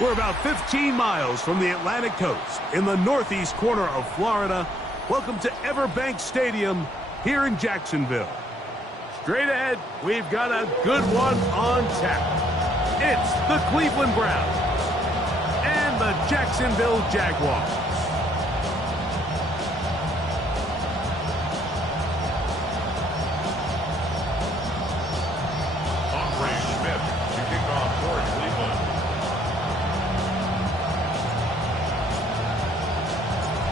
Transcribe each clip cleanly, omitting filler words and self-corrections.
We're about 15 miles from the Atlantic coast in the northeast corner of Florida. Welcome to Everbank Stadium here in Jacksonville. Straight ahead, we've got a good one on tap. It's the Cleveland Browns and the Jacksonville Jaguars.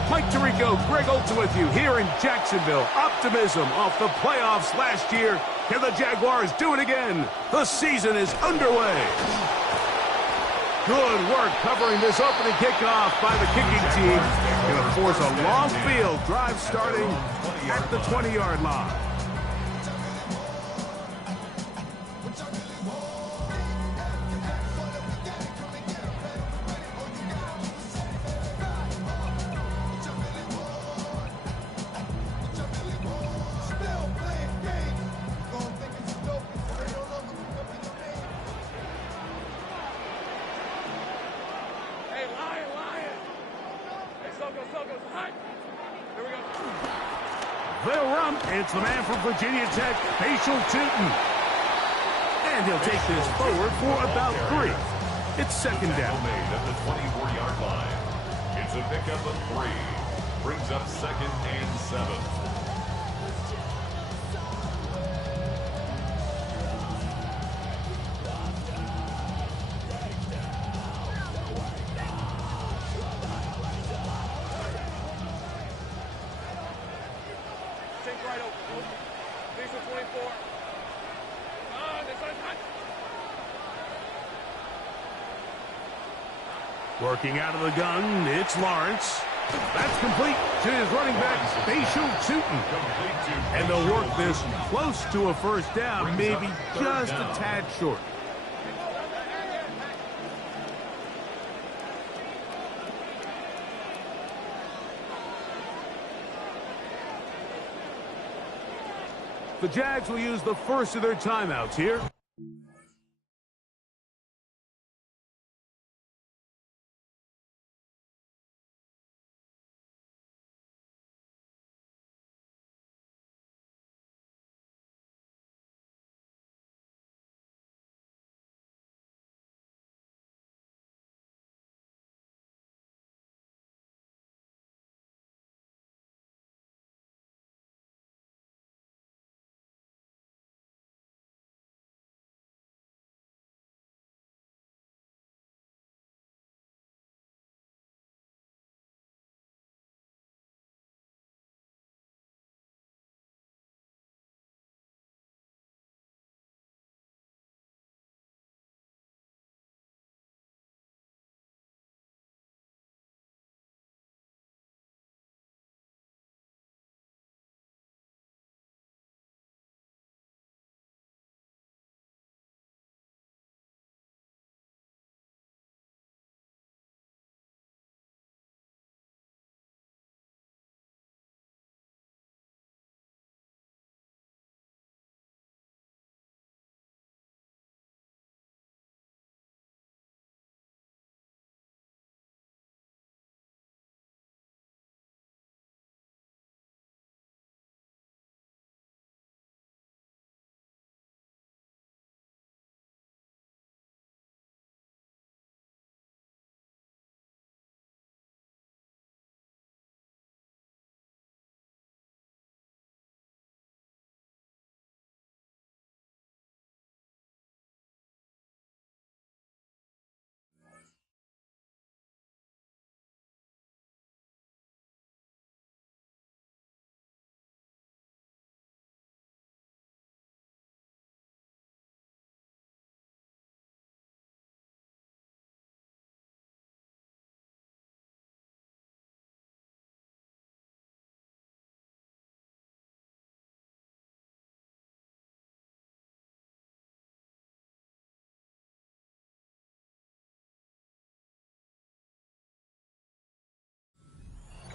Mike Tirico, Greg Olson with you here in Jacksonville. Optimism off the playoffs last year. Can the Jaguars do it again? The season is underway. Good work covering this opening kickoff by the kicking team. Going to force a long field drive starting at the 20-yard line. They'll run. It's the man from Virginia Tech, Facial Tootin. And he'll take this forward for about 3. It's second down. Made at the 24-yard line. It's a pickup of 3. Brings up 2nd and 7. Working out of the gun, it's Lawrence. That's complete to his running back, Facial Tootin. And they'll work this close to a first down, maybe just a tad short. The Jags will use the first of their timeouts here.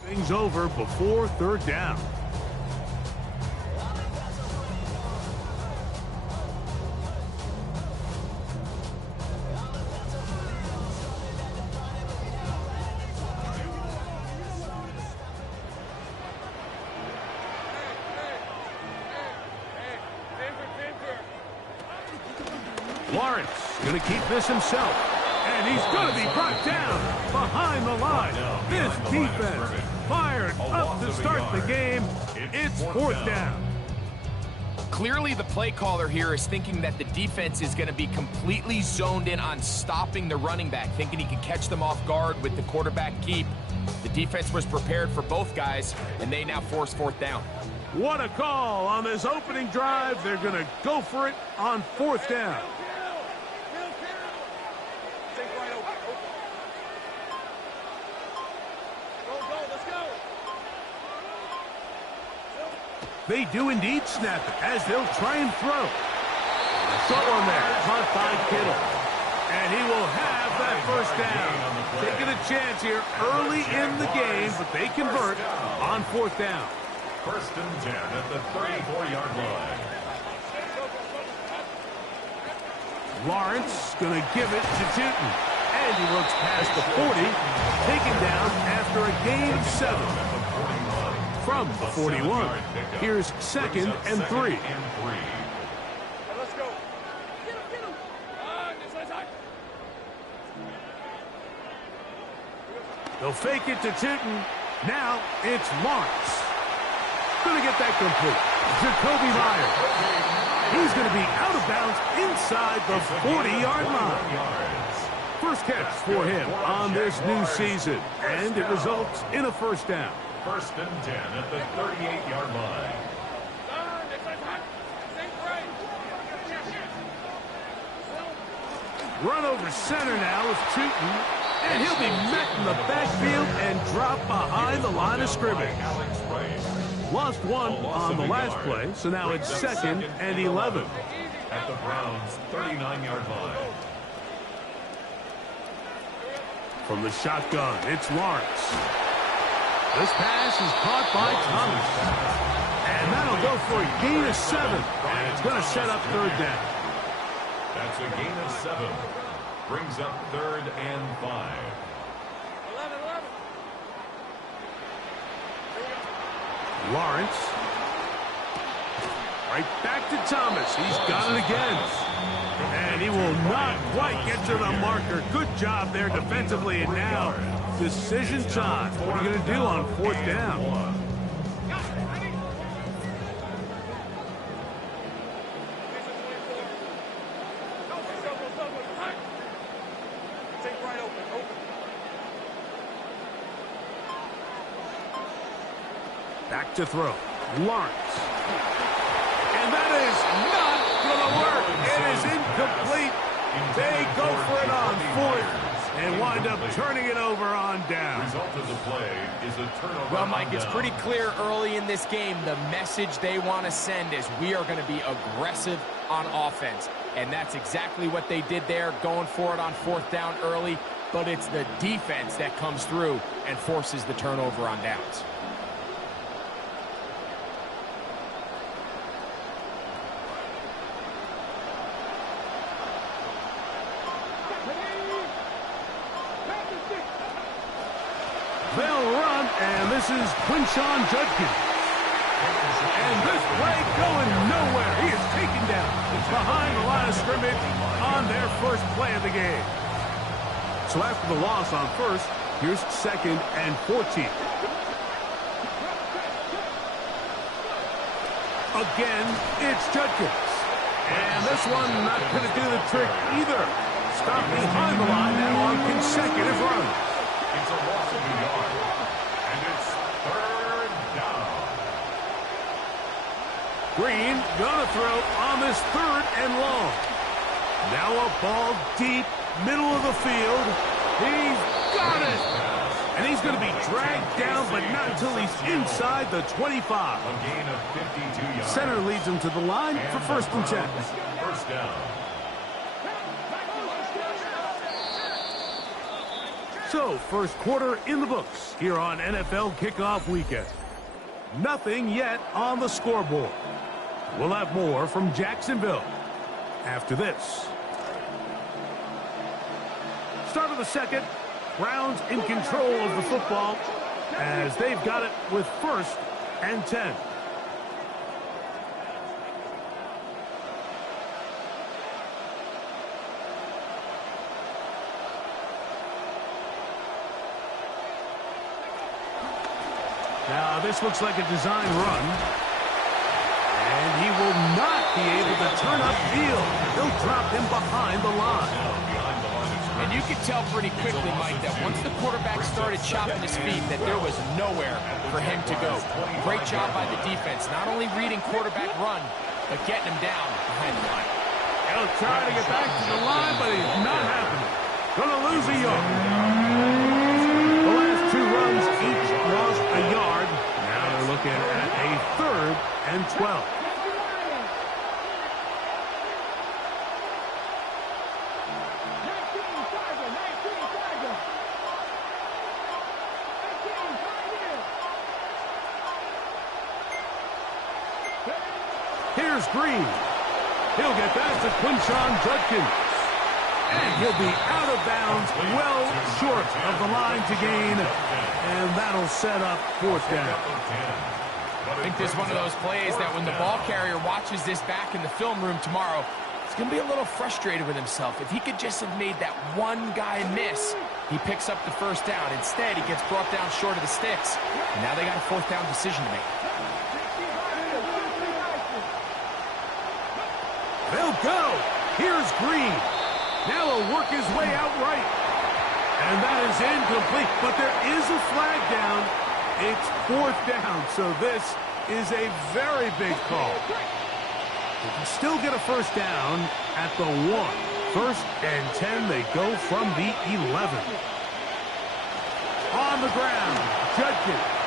Things over before third down. Lawrence going to keep this himself. And he's going to be brought down behind the line. This defense fired up to start the game. It's fourth down. Clearly, the play caller here is thinking that the defense is going to be completely zoned in on stopping the running back, thinking he can catch them off guard with the quarterback keep. The defense was prepared for both guys, and they now force fourth down. What a call on this opening drive. They're going to go for it on fourth down. They do indeed snap it as they'll try and throw. Short one there, caught by Kittle. And he will have that first down. Taking a chance here early in the game, but they convert on fourth down. First and 10 at the 34-yard line. Lawrence going to give it to Tootin. And he looks past the 40, taken down after a gain of 7. From the 41. Here's second and 3. Let's go. Get him. They'll fake it to Tootin. Now it's Lawrence. Going to get that complete. Jacoby Myers. He's going to be out of bounds inside the 40-yard line. First catch for him on this new season. And it results in a first down. First and 10 at the 38-yard line. Run over center now with Tootin. And he'll be met in the backfield and dropped behind the line of scrimmage. Lost one on the last play, so now it's second and 11. At the Browns' 39-yard line. From the shotgun, it's Lawrence. This pass is caught by Thomas. And that'll go for a gain of 7. And it's going to set up third down. That's a gain of 7. Brings up third and 5. 11. Lawrence. Right back to Thomas. He's got it again. And he will not quite get to the marker. Good job there defensively. And now, decision time. What are you going to do on fourth down? Back to throw. Lawrence. And that is not going to work. It is incomplete. They go for it on fourth and wind up turning it over on down. Result of the play is a turnover. Well, Mike, it's pretty clear early in this game the message they want to send is we are going to be aggressive on offense. And that's exactly what they did there, going for it on fourth down early. But it's the defense that comes through and forces the turnover on downs. They'll run, and this is Quinshon Judkins. And this play going nowhere. He is taken down behind the line of scrimmage on their first play of the game. So after the loss on first, here's second and 14. Again, it's Judkins. And this one not going to do the trick either. Stop behind the line now on consecutive runs. It's a loss of a yard. And it's third down. Green gonna throw on this third and long. Now a ball deep, middle of the field. He's got it. And he's going to be dragged down, but not until he's inside the 25. A gain of 52 yards. Center leads him to the line for first and 10. First down. So, first quarter in the books here on NFL Kickoff Weekend. Nothing yet on the scoreboard. We'll have more from Jacksonville after this. Start of the second. Browns in control of the football as they've got it with first and 10. Now, this looks like a design run. And he will not be able to turn upfield. They'll drop him behind the line. And you could tell pretty quickly, Mike, that once the quarterback started chopping his feet, that there was nowhere for him to go. Great job by the defense, not only reading quarterback run, but getting him down behind the line. He'll try to get back to the line, but he's not happening. Gonna lose a yard. The last two runs each lost a yard. Now they're looking at a 3rd and 12. Here's Green. He'll get that to Quinshawn Judkins. And he'll be out of bounds, well short of the line to gain. And that'll set up 4th down. I think this is one of those plays that when the ball carrier watches this back in the film room tomorrow, he's going to be a little frustrated with himself. If he could just have made that one guy miss, he picks up the 1st down. Instead, he gets brought down short of the sticks. And now they got a 4th down decision to make. They'll go. Here's Green. Now he'll work his way out right. And that is incomplete. But there is a flag down. It's 4th down. So this is a very big call. They can still get a 1st down at the 1. 1st and 10. They go from the 11. On the ground, Judkins.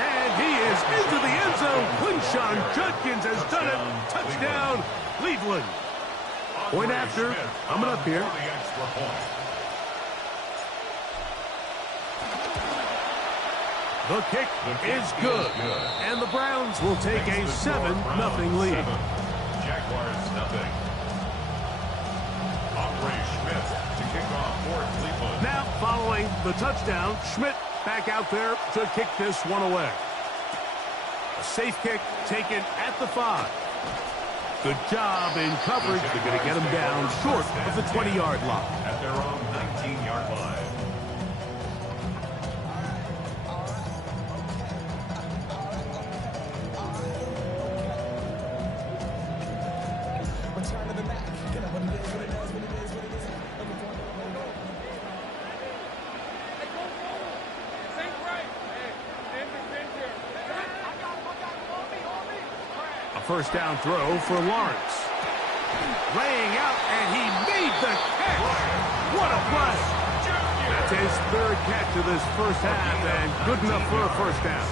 And he is into the end zone. Quinshawn Judkins has done it. Touchdown, Cleveland. Point after. Coming up here. The kick is good. And the Browns will take a 7-0 lead. Jaguars nothing. Schmidt to kick off for Cleveland. Now, following the touchdown, Schmidt back out there to kick this one away. A safe kick taken at the 5. Good job in coverage. They're going to get him down short of the 20-yard line. At their own 19-yard line. First down throw for Lawrence. Laying out, and he made the catch. What a play. That's his 3rd catch of this first half, and good enough for a 1st down.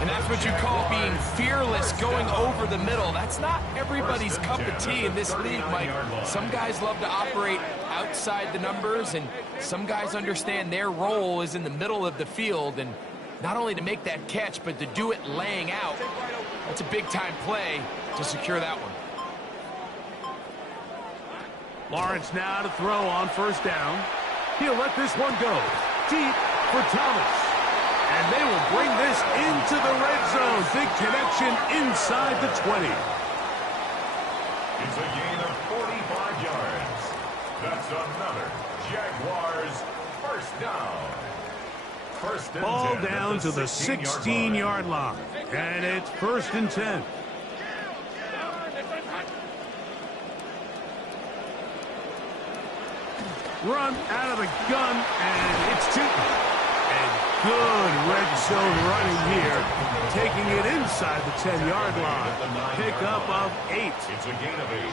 And that's what you call being fearless, going over the middle. That's not everybody's cup of tea in this league, Mike. Some guys love to operate outside the numbers, and some guys understand their role is in the middle of the field, and not only to make that catch, but to do it laying out. That's a big-time play to secure that one. Lawrence now to throw on 1st down. He'll let this one go. Deep for Thomas. And they will bring this into the red zone. Big connection inside the 20. It's a gain of 45 yards. That's another Jaguars 1st down. Ball down to the 16-yard line. And it's 1st and 10. Run out of the gun, and it's Tootin. And good red zone running here. Taking it inside the 10-yard line. Pickup of 8. It's a gain of 8.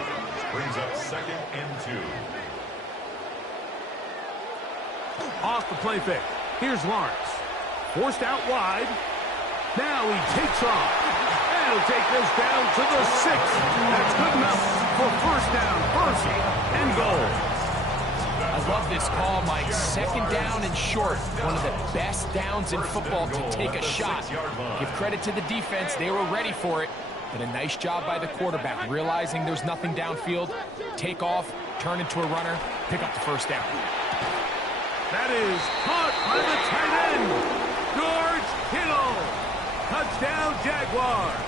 Brings up 2nd and 2. Off the play fake. Here's Lawrence. Forced out wide. Now he takes off. And he'll take this down to the 6. That's good enough for 1st down. 1st and goal. I love this call, Mike. 2nd down and short. One of the best downs in football to take a shot. Give credit to the defense. They were ready for it. But a nice job by the quarterback, realizing there's nothing downfield. Take off, turn into a runner, pick up the 1st down. That is caught by the tight end, George Kittle. Touchdown, Jaguars.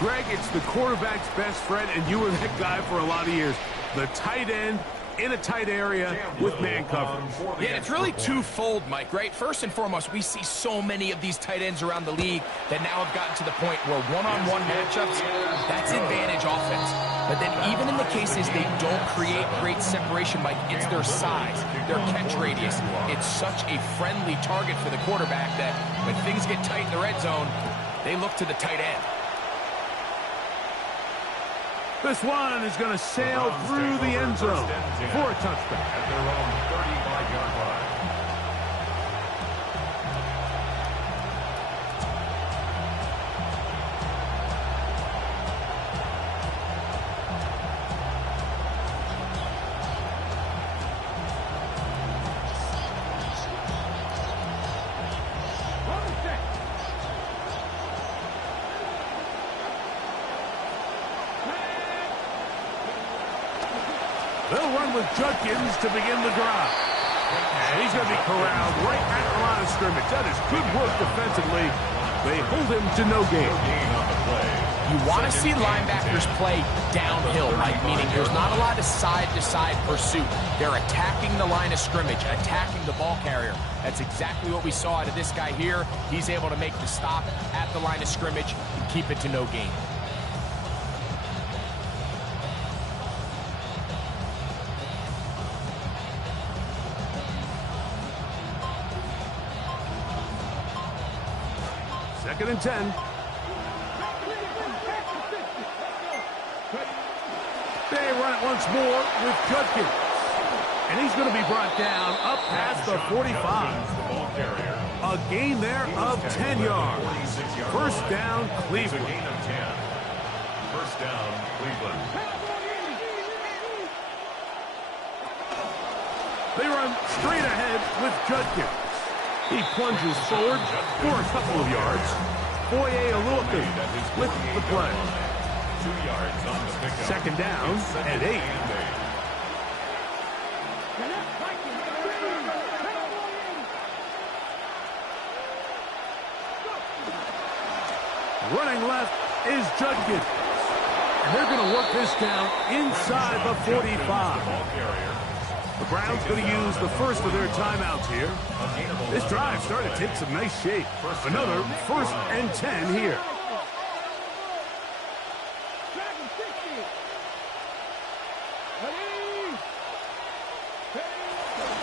Greg, it's the quarterback's best friend, and you were that guy for a lot of years. The tight end in a tight area with man coverage. Yeah, it's really twofold, Mike, right? First and foremost, we see so many of these tight ends around the league that now have gotten to the point where one-on-one matchups, that's advantage offense. But then even in the cases they don't create great separation, Mike, it's their size, their catch radius. It's such a friendly target for the quarterback that when things get tight in the red zone, they look to the tight end. This one is going to sail through the end zone for a touchback. At their own 35-yard line. They'll run with Judkins to begin the drive. And he's going to be corralled right at the line of scrimmage. That is good work defensively. They hold him to no gain. You want to see linebackers play downhill, Mike, meaning there's not a lot of side-to-side pursuit. They're attacking the line of scrimmage, attacking the ball carrier. That's exactly what we saw out of this guy here. He's able to make the stop at the line of scrimmage and keep it to no gain. Second and 10. They run it once more with Judkins. And he's going to be brought down up past the 45. A gain there of 10 yards. First down, Cleveland. First down, Cleveland. They run straight ahead with Judkins. He plunges forward for a couple of yards. Foye Aluaka with the play. 2 yards on the pickup. Second down and 8. Running left is Judkins. And they're going to work this down inside the 45. The Browns going to use the first of their timeouts here. This drive started to take some nice shape. Another first and 10 here.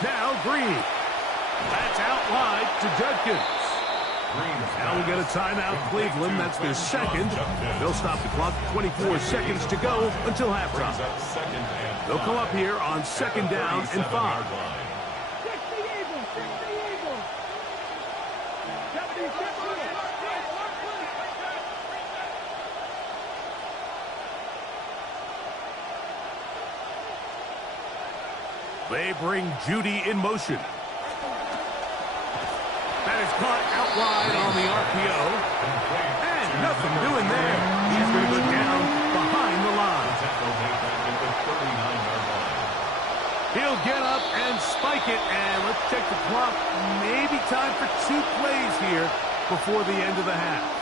Now Green. That's out wide to Judkins. Now we get a timeout, Cleveland. That's their second. They'll stop the clock. 24 seconds to go until halftime. They'll come up here on second down and 5. They bring Judy in motion. That is caught out wide on the RPO. And nothing doing there. He's going to go down behind the line. He'll get up and spike it. And let's check the clock. Maybe time for 2 plays here before the end of the half.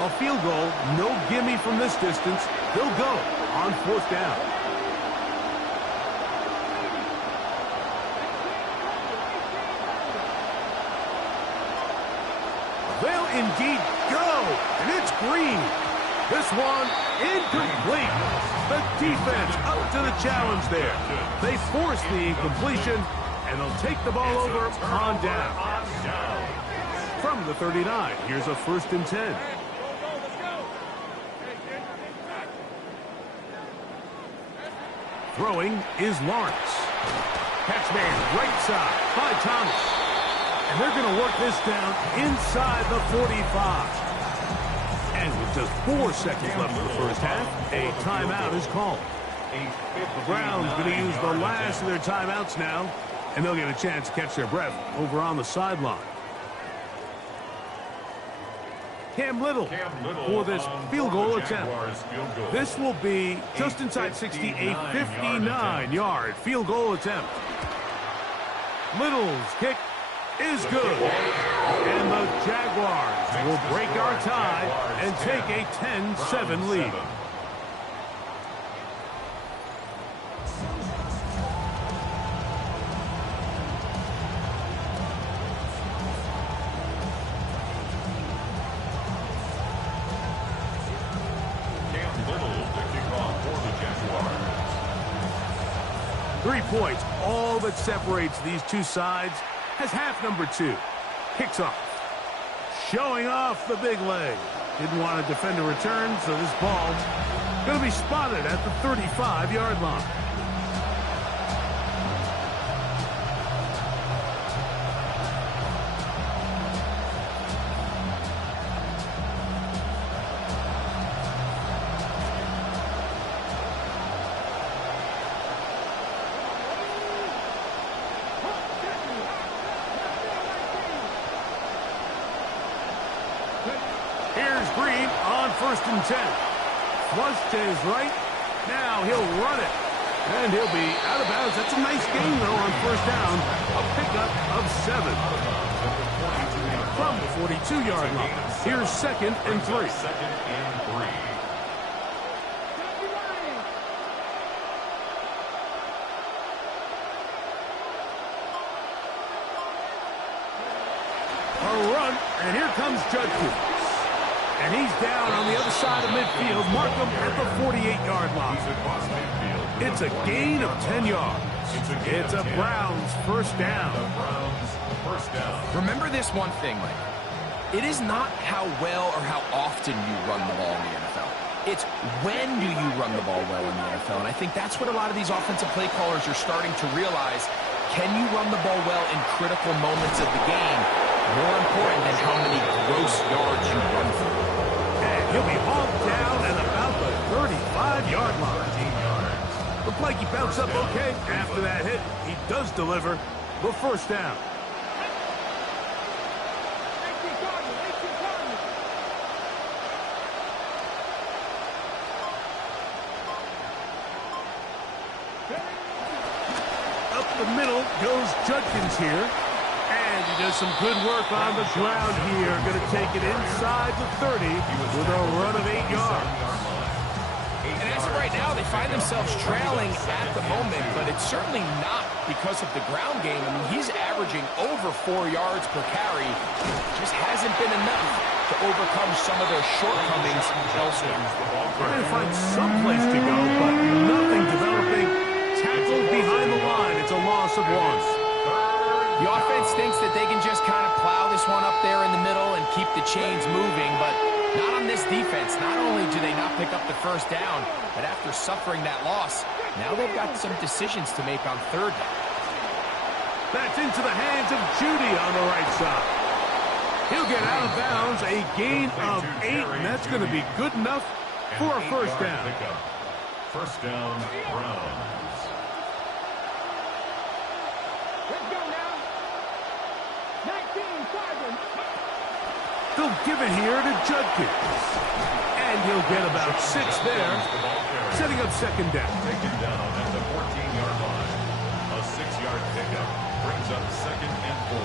A field goal, no gimme from this distance. They'll go on 4th down. They'll indeed go, and it's Green. This one incomplete. The defense up to the challenge there. They force the incompletion, and they'll take the ball over on down. From the 39, here's a 1st and 10. Throwing is Lawrence. Catch made right side by Thomas. And they're going to work this down inside the 45. And with just 4 seconds left in the first half, a timeout is called. The Browns going to use the last of their timeouts now, and they'll get a chance to catch their breath over on the sideline. Cam Little for this field goal attempt. This will be just inside 60, a 59-yard field goal attempt. Little's kick is good. And the Jaguars will break our tie and take a 10-7 lead. Cam Little to kick off for the Jaguars. 3 points, all that separates these two sides, has half number 2. Kicks off. Showing off the big leg. Didn't want to defend a return, so this ball going to be spotted at the 35-yard line. Here's Green on 1st and 10. Flush to his right. Now he'll run it. And he'll be out of bounds. That's a nice gain, though, on 1st down. A pickup of 7. From the 42-yard line. Here's 2nd and 3. Second and 3. A run, and here comes Judkins. And he's down on the other side of midfield. Mark him at the 48-yard line. It's a gain of 10 yards. It's a Browns first down. Remember this one thing, Mike. It is not how well or how often you run the ball in the NFL. It's when do you run the ball well in the NFL. And I think that's what a lot of these offensive play callers are starting to realize. Can you run the ball well in critical moments of the game? More important than how many gross yards you run for. And he'll be hauled down at about the 35-yard line. Looked like he bounced up okay after that hit. He does deliver the first down. Up the middle goes Judkins here. And he does some good work on the ground here. Going to take it inside the 30 with a run of 8 yards. And as of right now, they find themselves trailing at the moment, but it's certainly not because of the ground game. I mean, he's averaging over 4 yards per carry. Just hasn't been enough to overcome some of their shortcomings elsewhere. Trying to find some place to go, but nothing developing. Tackled behind the line. It's a loss of 1. The offense thinks that they can just kind of plow this one up there in the middle and keep the chains moving, but not on this defense. Not only do they not pick up the first down, but after suffering that loss, now they've got some decisions to make on 3rd down. That's into the hands of Judy on the right side. He'll get out of bounds, a gain of 8, and that's going to be good enough for a first down. First down, Browns. They'll give it here to Judkins. And he'll get about 6 there, setting up 2nd down. Taken down at the 14-yard line. A 6-yard pickup brings up 2nd and 4.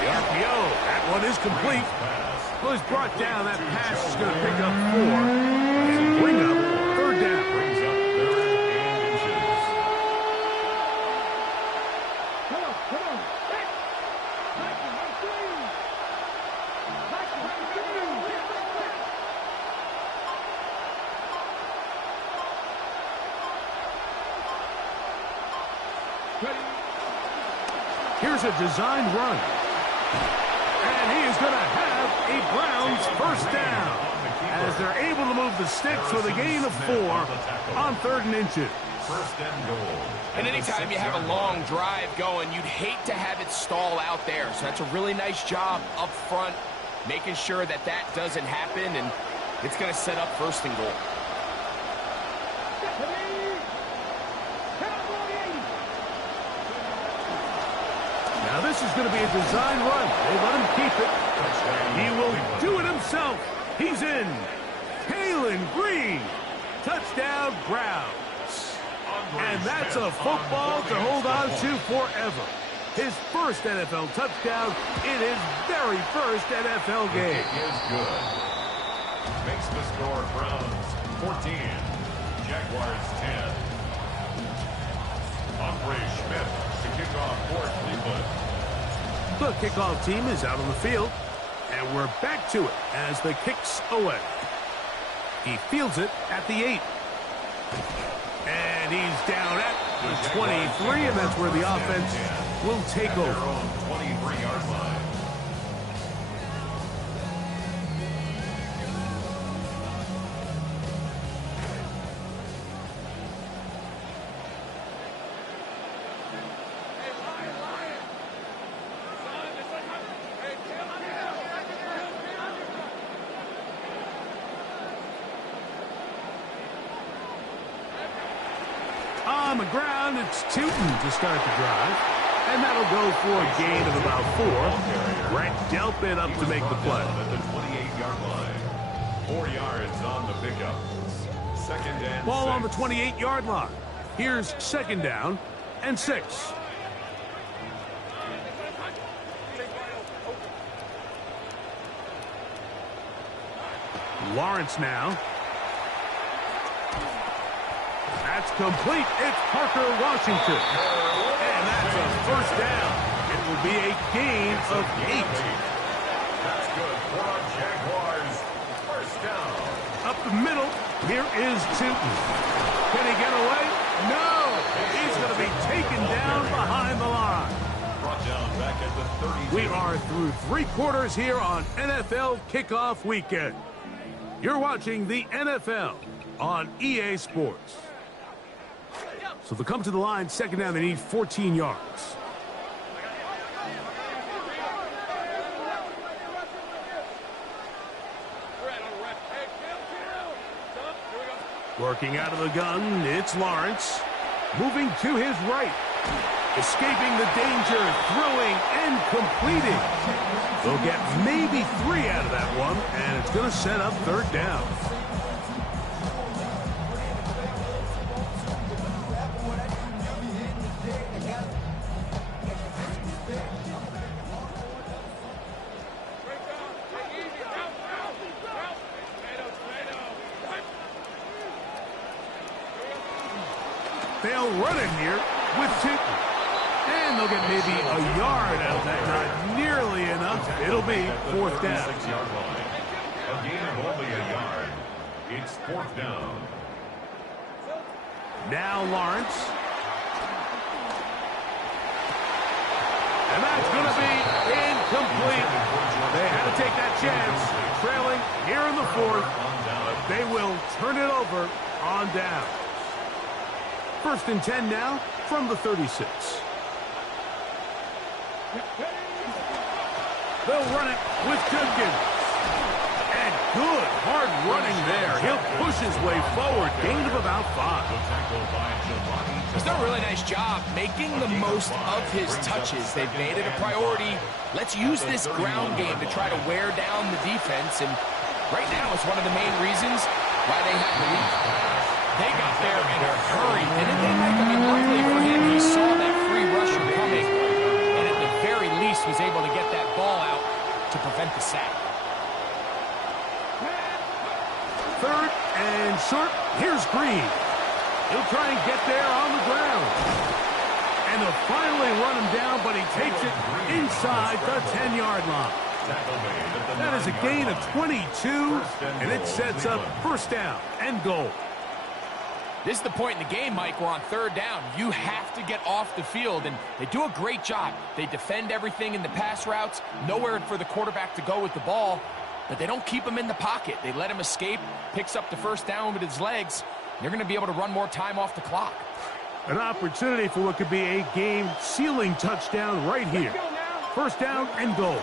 The RPO, that one is complete. Well, he's brought down. That pass is going to pick up 4 and bring up 3rd down. Brings up 3rd and inches. Come on. Here's a designed run. And he is going to have a Browns first down as they're able to move the sticks with a gain of 4 on 3rd and inches. First and goal. And anytime you have a long drive going, you'd hate to have it stall out there. So that's a really nice job up front, making sure that that doesn't happen. And It's going to set up 1st and goal. Now this is going to be a design run. They let him keep it. He will do it himself. He's in. Kalen Green. Touchdown, Browns. And that's a football to hold on to forever. His first NFL touchdown in his very first NFL game. It is good. Makes the score Browns 14. Jaguars 10. Andre Schmidt to kick off for Cleveland. The kickoff team is out on the field. And we're back to it as the kick's away. He fields it at the 8. And he's down at the 23, and that's where the offense will take over. 23-yard line. On the ground, it's Tootin to start the drive. And that'll go for a gain of about 4. Brett Delpit up to make the play. At the 28-yard line. 4 yards on the pickup. 2nd and Ball 6. on the 28-yard line. Here's 2nd down and 6. Lawrence now. That's complete. It's Parker Washington. And that's a 1st down. It will be a gain of 8. That's good for our Jaguars. 1st down. Up the middle, here is Tootin. Can he get away? No! He's going to be taken down behind the line. Brought down back at the 32. We are through 3 quarters here on NFL Kickoff Weekend. You're watching the NFL on EA Sports. So they'll come to the line, 2nd down, they need 14 yards. Working out of the gun, it's Lawrence. Moving to his right. Escaping the danger, throwing and completing. They'll get maybe 3 out of that one, and it's going to set up 3rd down. They'll run it here with Tootin. And they'll get maybe a yard out of that. Not nearly enough. It'll be 4th down. 6-yard line. A gain of only a yard. It's 4th down. Now Lawrence. And that's going to be incomplete. They had to take that chance. Trailing here in the 4th. But they will turn it over on down. 1st and 10 now from the 36. They'll run it with Jenkins. And good hard running there. He'll push his way forward. Gain of about 5. He's done a really nice job making the most of his touches. They've made it a priority. Let's use this ground game to try to wear down the defense. And right now it's one of the main reasons why they have the lead. They got there in a hurry. And luckily for him, he saw that free rusher coming. And at the very least was able to get that ball out to prevent the sack. 3rd and short. Here's Green. He'll try and get there on the ground. And they'll finally run him down, but he takes it inside the 10-yard line. That is a gain of 22, and it sets up 1st down and goal. This is the point in the game, Mike. We're on 3rd down. You have to get off the field, and they do a great job. They defend everything in the pass routes, nowhere for the quarterback to go with the ball, but they don't keep him in the pocket. They let him escape, picks up the 1st down with his legs. They're going to be able to run more time off the clock. An opportunity for what could be a game-sealing touchdown right here. 1st down and goal.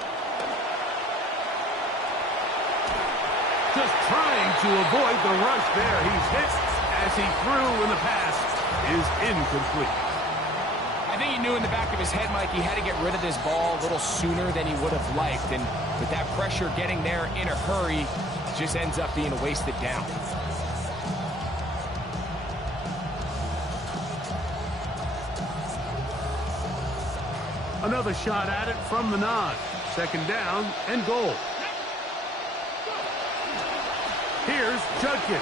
Just trying to avoid the rush there. He's hit as he threw, and the pass is incomplete. I think he knew in the back of his head, Mike, he had to get rid of this ball a little sooner than he would have liked. And with that pressure getting there in a hurry, it just ends up being a wasted down. Another shot at it from the 9. Second down and goal. Here's Judkins.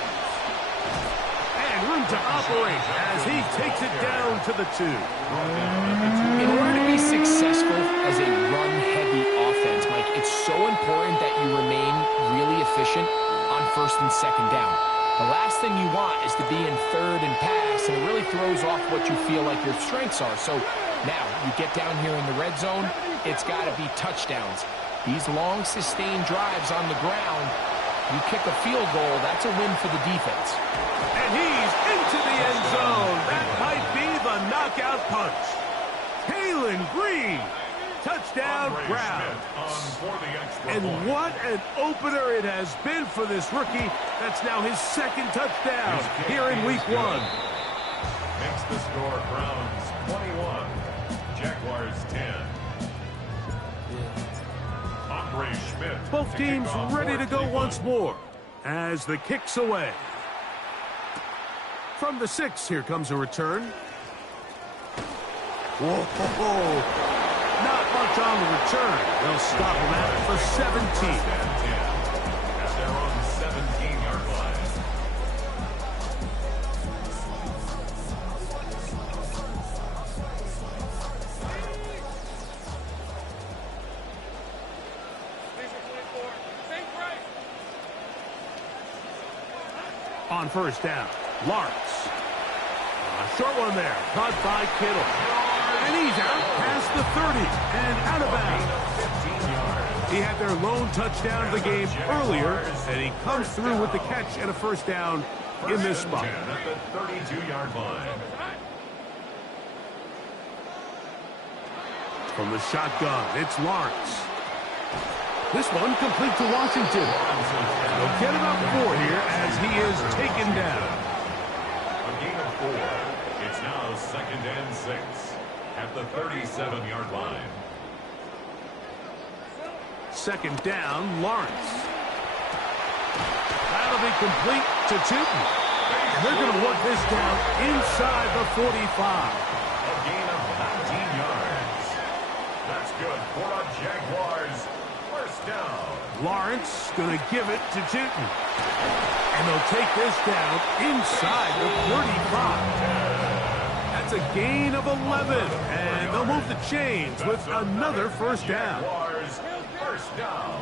And room to operate as he takes it down to the 2. In order to be successful as a run-heavy offense, Mike, it's so important that you remain really efficient on first and second down. The last thing you want is to be in third and pass, and it really throws off what you feel like your strengths are. So now you get down here in the red zone, it's got to be touchdowns. These long, sustained drives on the ground, you kick a field goal, that's a win for the defense. And he's into the end zone. That might be the knockout punch. Kalen Green, touchdown Browns. And what an opener it has been for this rookie. That's now his second touchdown here in week 1. Makes the score Browns 21, Jaguars 10. Both teams ready to go once more as the kick's away. From the 6, here comes a return. Whoa, not much on the return. They'll stop him at the 17. At their own 17-yard line. On first down, Lawrence. A short one there, caught by Kittle. And he's out past the 30 and out of bounds. He had their lone touchdown of the game earlier, and he comes through with the catch and a first down in this spot. At the 32-yard line. From the shotgun, it's Lawrence. This one complete to Washington. They'll get about 4 here as he is taken down. A gain of 4. It's now second and 6 at the 37-yard line. Second down, Lawrence. That'll be complete to Tootin. And they're going to want this down inside the 45. A gain of 19 yards. That's good for a Jaguars first down. Lawrence going to give it to Tootin. And they'll take this down inside the 35. That's a gain of 11. And they'll move the chains with another first down. Jaguars first down.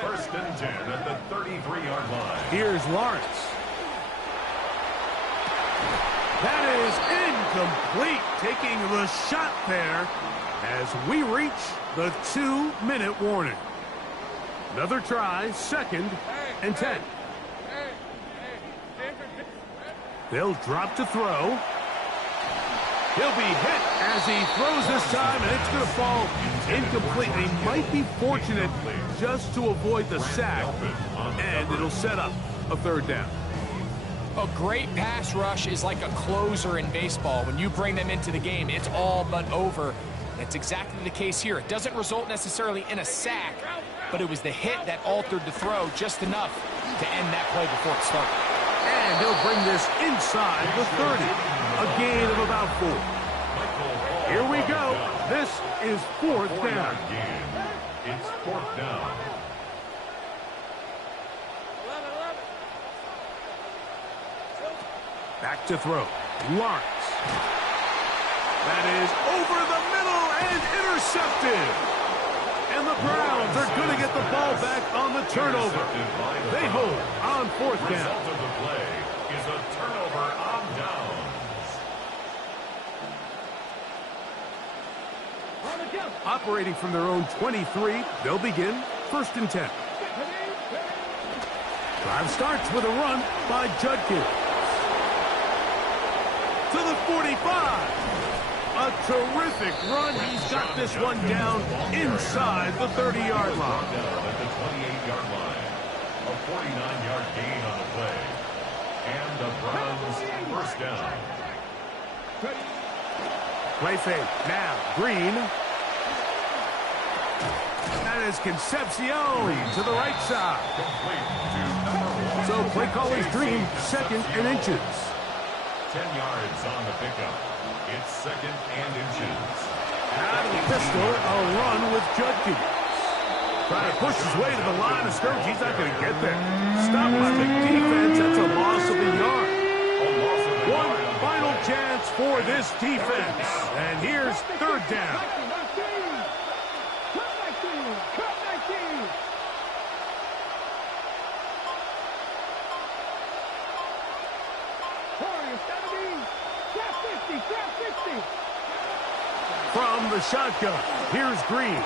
First and 10 at the 33-yard line. Here's Lawrence. That is incomplete, taking the shot there as we reach the 2-minute warning. Another try, second and 10. They'll drop to throw. He'll be hit as he throws this time, and it's going to fall incomplete. He might be fortunate just to avoid the sack, and it'll set up a third down. A great pass rush is like a closer in baseball. When you bring them into the game, it's all but over. That's exactly the case here. It doesn't result necessarily in a sack, but it was the hit that altered the throw just enough to end that play before it started. And he'll bring this inside the 30. A gain of about 4. Here we go. This is fourth down. It's fourth down. Back to throw. Lawrence. That is over the middle and intercepted. And the Browns are going to get the ball back on the turnover. They hold on fourth down. The result of the play is a turnover on downs. Operating from their own 23, they'll begin first and 10. Drive starts with a run by Judkins. To the 45. A terrific run. He's got this one down inside the 30-yard line. At the 28-yard line. A 49-yard gain on the play. And the Browns first down. Play fake. Now, Green. That is Concepcion to the right side. So play caller's dream, 2nd and inches. 10 yards on the pickup. It's 2nd and inches. Out of the pistol, a run with Judkins. Trying to push his way to the line of scrimmage. He's not going to get there. Stopped by the defense. That's a loss of a yard. One final chance for this defense. And here's 3rd down. From the shotgun, here's Green.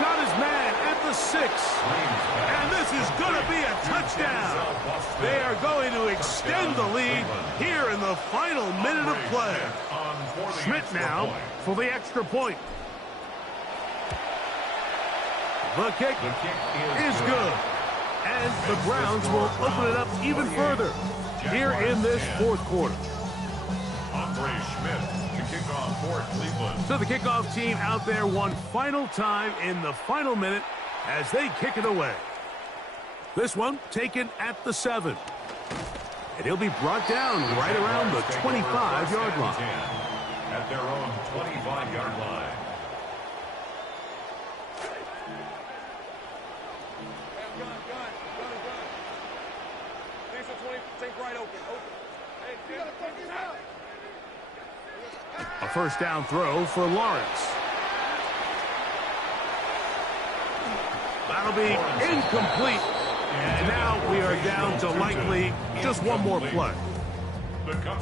Got his man at the 6. And this is going to be a touchdown. They are going to extend the lead here in the final minute of play. Schmidt now for the extra point. The kick is good. And the Browns will open it up even further here in this 4th quarter. So the kickoff team out there one final time in the final minute as they kick it away. This one taken at the 7. And he'll be brought down right around the 25-yard line. At their own 25-yard line. A first down throw for Lawrence. That'll be incomplete. And now we are down to likely just one more play.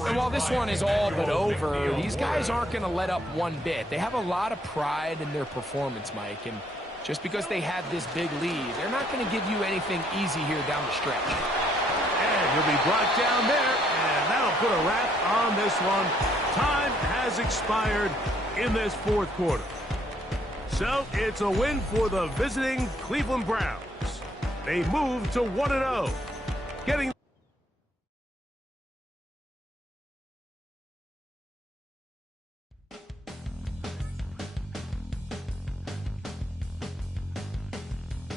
And while this one is all but over, these guys aren't going to let up one bit. They have a lot of pride in their performance, Mike. And just because they had this big lead, they're not going to give you anything easy here down the stretch. And he'll be brought down there, and that'll put a wrap on this one. Time has expired in this 4th quarter. So it's a win for the visiting Cleveland Browns. They move to 1-0, getting